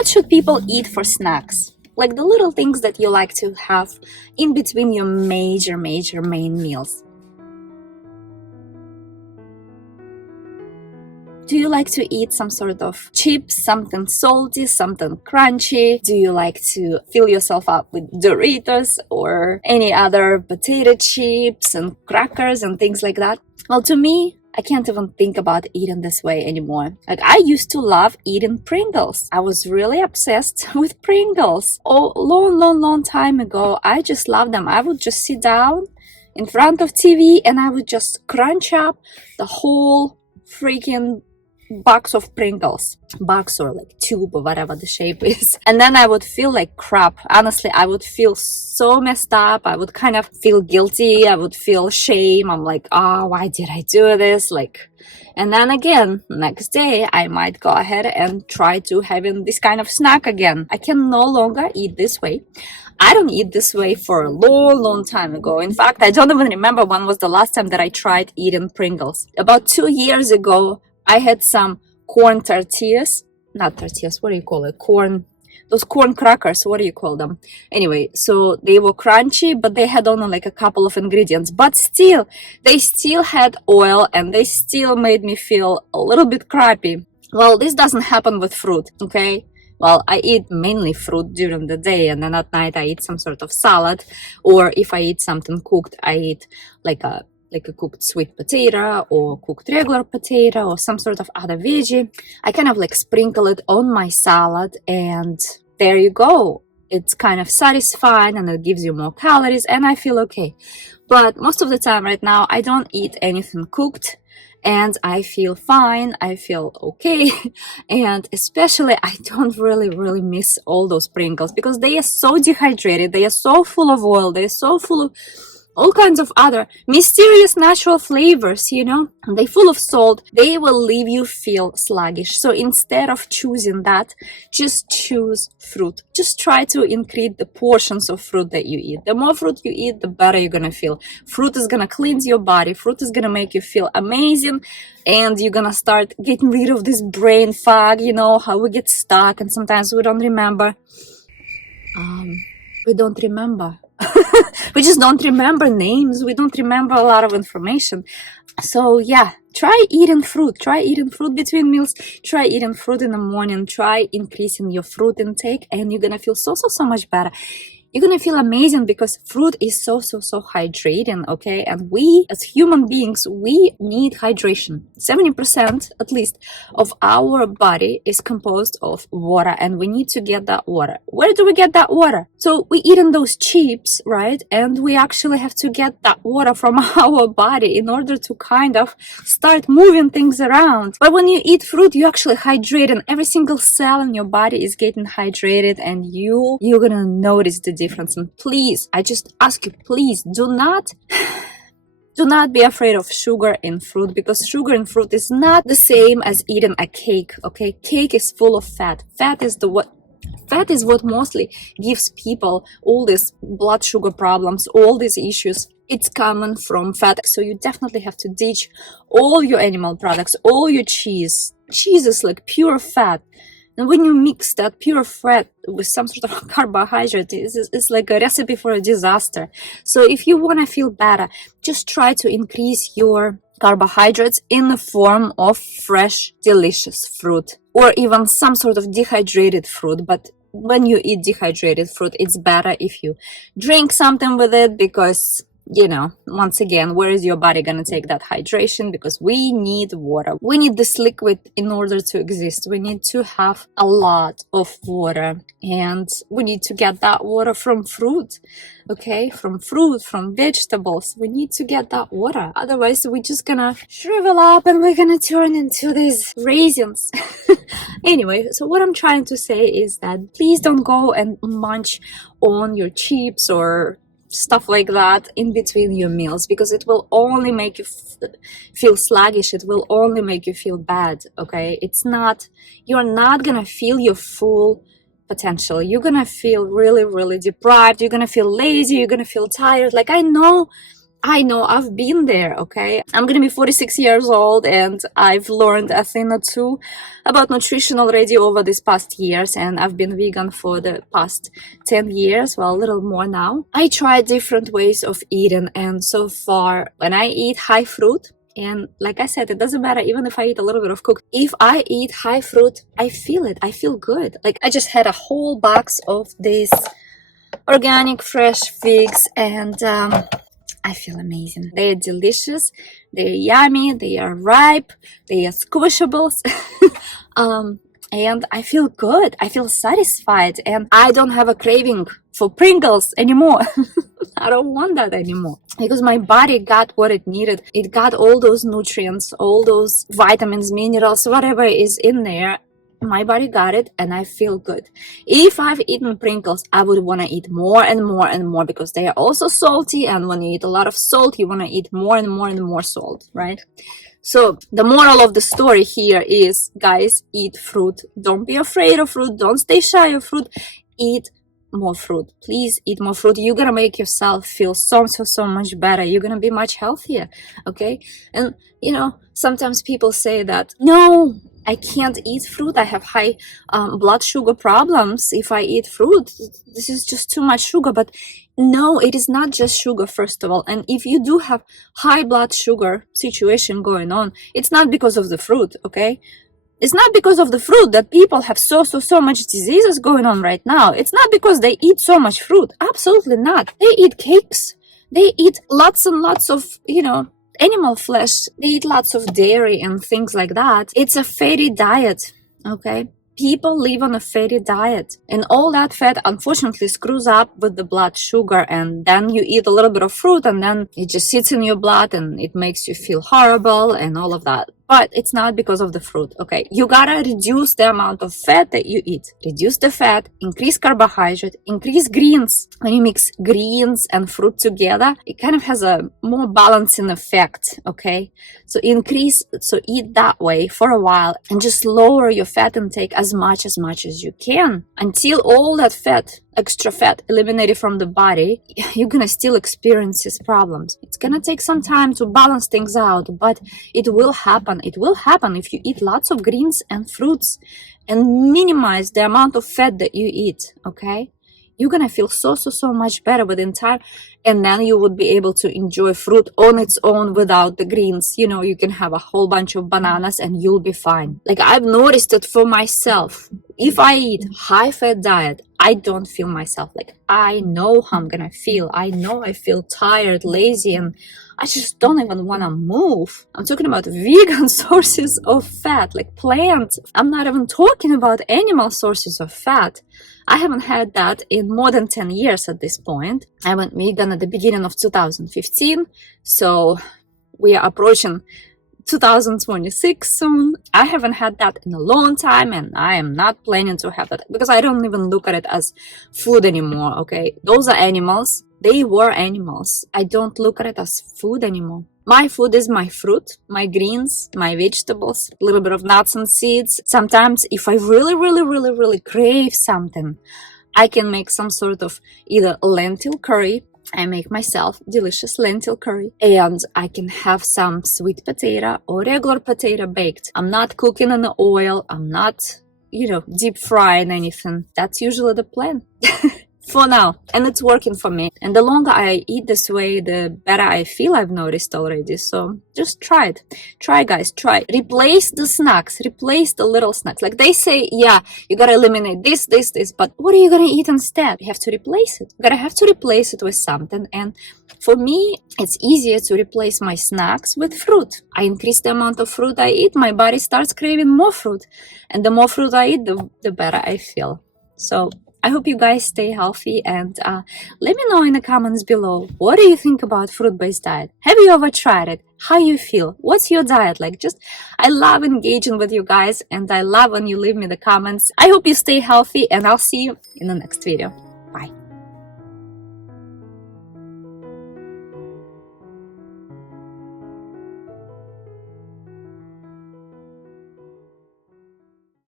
What should people eat for snacks? Like the little things that you like to have in between your major main meals. Do you like to eat some sort of chips, something salty, something crunchy? Do you like to fill yourself up with Doritos or any other potato chips and crackers and things like that? Well, to me, I can't even think about eating this way anymore. Like, I used to love eating Pringles. I was really obsessed with Pringles. Oh, long time ago, I just loved them. I would just sit down in front of TV and I would just crunch up the whole freaking box of Pringles, box or like tube or whatever the shape is, and then I would feel like crap. Honestly, I would feel so messed up. I would kind of feel guilty. I would feel shame. I'm like, oh, why did I do this? Like, and then again, next day I might go ahead and try to having this kind of snack again. I can no longer eat this way. I don't eat this way for a long time ago. In fact, I don't even remember when was the last time that I tried eating Pringles. About 2 years ago, I had some corn tortillas, not tortillas, what do you call it? Those corn crackers, what do you call them? Anyway, so they were crunchy, but they had only like a couple of ingredients, but still, they still had oil and they still made me feel a little bit crappy. Well, this doesn't happen with fruit, okay? Well, I eat mainly fruit during the day, and then at night I eat some sort of salad, or if I eat something cooked, I eat like a cooked sweet potato or cooked regular potato or some sort of other veggie. I kind of like sprinkle it on my salad and there you go. It's kind of satisfying and it gives you more calories and I feel okay. But most of the time right now, I don't eat anything cooked and I feel fine. I feel okay. And especially I don't really miss all those Pringles because they are so dehydrated. They are so full of oil. They're so full of all kinds of other mysterious natural flavors, you know, and they're full of salt. They will leave you feel sluggish. So instead of choosing that, just choose fruit. Just try to increase the portions of fruit that you eat. The more fruit you eat, the better you're gonna feel. Fruit is gonna cleanse your body. Fruit is gonna make you feel amazing, and you're gonna start getting rid of this brain fog, you know, how we get stuck and sometimes we don't remember. We just don't remember names. We don't remember a lot of information. So yeah, try eating fruit. Try eating fruit between meals. Try eating fruit in the morning. Try increasing your fruit intake and you're gonna feel so much better. You're gonna feel amazing because fruit is so hydrating, okay? And we, as human beings, we need hydration. 70% at least of our body is composed of water and we need to get that water. Where do we get that water? So we eating those chips, right? And we actually have to get that water from our body in order to kind of start moving things around. But when you eat fruit, you actually hydrate and every single cell in your body is getting hydrated and you're gonna notice the difference. And please, I just ask you, please do not be afraid of sugar in fruit because sugar in fruit is not the same as eating a cake, okay? Cake is full of fat. Fat is what mostly gives people all these blood sugar problems, all these issues. It's coming from fat. So you definitely have to ditch all your animal products, all your cheese. Cheese is like pure fat. And when you mix that pure fat with some sort of carbohydrate, it's like a recipe for a disaster. So if you want to feel better, just try to increase your carbohydrates in the form of fresh, delicious fruit or even some sort of dehydrated fruit. But when you eat dehydrated fruit, it's better if you drink something with it because, you know, once again, where is your body going to take that hydration? Because we need water. We need this liquid in order to exist. We need to have a lot of water and we need to get that water from fruit, okay? From fruit, from vegetables. We need to get that water. Otherwise, we're just going to shrivel up and we're going to turn into these raisins. Anyway, so what I'm trying to say is that please don't go and munch on your chips or stuff like that in between your meals because it will only make you feel sluggish. It will only make you feel bad, okay? You're not gonna feel your full potential. You're gonna feel really deprived. You're gonna feel lazy. You're gonna feel tired. Like, I know I know I've been there, okay? I'm gonna be 46 years old and I've learned a thing or two about nutrition already over these past years, and I've been vegan for the past 10 years, well, a little more now. I tried different ways of eating, and so far, when I eat high fruit, and like I said, it doesn't matter even if I eat a little bit of cooked. If I eat high fruit, I feel it. I feel good. Like I just had a whole box of these organic fresh figs, and I feel amazing. They are delicious, they are yummy, they are ripe, they are squishables. And I feel good, I feel satisfied, and I don't have a craving for Pringles anymore. I don't want that anymore because my body got what it needed. It got all those nutrients, all those vitamins, minerals, whatever is in there. My body got it and I feel good. If I've eaten Pringles, I would want to eat more and more and more because they are also salty, and when you eat a lot of salt, you want to eat more and more and more salt, right? So the moral of the story here is, guys, eat fruit. Don't be afraid of fruit. Don't stay shy of fruit. Eat more fruit. Please eat more fruit. You're gonna make yourself feel so much better. You're gonna be much healthier, okay? And you know, sometimes people say that, no, I can't eat fruit. I have high blood sugar problems if I eat fruit. This is just too much sugar. But no, it is not just sugar, first of all. And if you do have high blood sugar situation going on, it's not because of the fruit, okay? It's not because of the fruit that people have so much diseases going on right now. It's not because they eat so much fruit. Absolutely not. They eat cakes. They eat lots and lots of, you know, animal flesh. They eat lots of dairy and things like that. It's a fatty diet, okay? People live on a fatty diet, and all that fat unfortunately screws up with the blood sugar, and then you eat a little bit of fruit and then it just sits in your blood and it makes you feel horrible and all of that. But it's not because of the fruit, okay? You gotta reduce the amount of fat that you eat. Reduce the fat, increase carbohydrate, increase greens. When you mix greens and fruit together, it kind of has a more balancing effect, okay? So eat that way for a while and just lower your fat intake as much as you can until all that fat, extra fat, eliminated from the body. You're gonna still experience these problems. It's gonna take some time to balance things out, but it will happen. It will happen if you eat lots of greens and fruits and minimize the amount of fat that you eat, okay? You're gonna feel so much better within time, and then you would be able to enjoy fruit on its own without the greens. You know, you can have a whole bunch of bananas and you'll be fine. Like, I've noticed it for myself. If I eat high-fat diet, I don't feel myself. Like, I know how I'm gonna feel. I know I feel tired, lazy, and I just don't even want to move. I'm talking about vegan sources of fat, like plant. I'm not even talking about animal sources of fat. I haven't had that in more than 10 years at this point. I went vegan at the beginning of 2015, so we are approaching 2026 soon. I haven't had that in a long time, and I am not planning to have that because I don't even look at it as food anymore, okay? Those are animals. They were animals. I don't look at it as food anymore. My food is my fruit, my greens, my vegetables, a little bit of nuts and seeds. Sometimes if I really crave something, I can make some sort of either lentil curry. I make myself delicious lentil curry, and I can have some sweet potato or regular potato baked. I'm not cooking in the oil. I'm not, deep frying anything. That's usually the plan. For now, and it's working for me. And the longer I eat this way, the better I feel, I've noticed already. So just try it. Try, guys, try. Replace the snacks. Replace the little snacks. Like they say, yeah, you gotta eliminate this, but what are you gonna eat instead? You have to replace it. You have to replace it with something. And for me, it's easier to replace my snacks with fruit. I increase the amount of fruit I eat, my body starts craving more fruit. And the more fruit I eat, the better I feel. So I hope you guys stay healthy, and let me know in the comments below, what do you think about fruit-based diet? Have you ever tried it? How you feel? What's your diet like? I love engaging with you guys, and I love when you leave me the comments. I hope you stay healthy, and I'll see you in the next video.